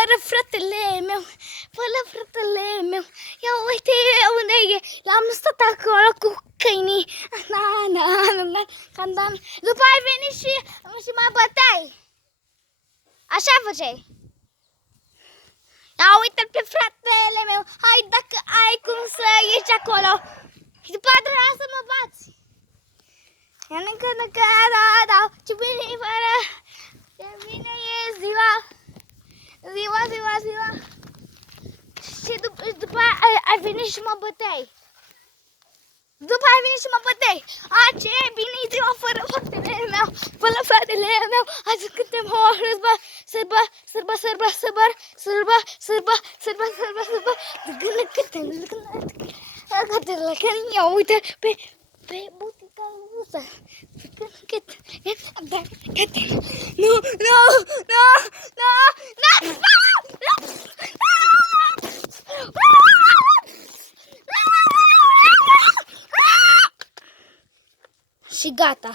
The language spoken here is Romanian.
fără fratele meu, ia uite unde e, l-am stat acolo cu câinii, cantam, după ai venit și mă băteai, așa făceai. Ia uite pe fratele meu, hai dacă ai cum să ieși acolo, și după aceea să mă bați. Ce bine e fără, ce bine e ziua. Și după ai venit și mă băteai. Ce bine e ziua fără fratele meu, fără fratele meu. Azi cântem o sărbă. Ia uite pe butica rusă. Nu. Și gata.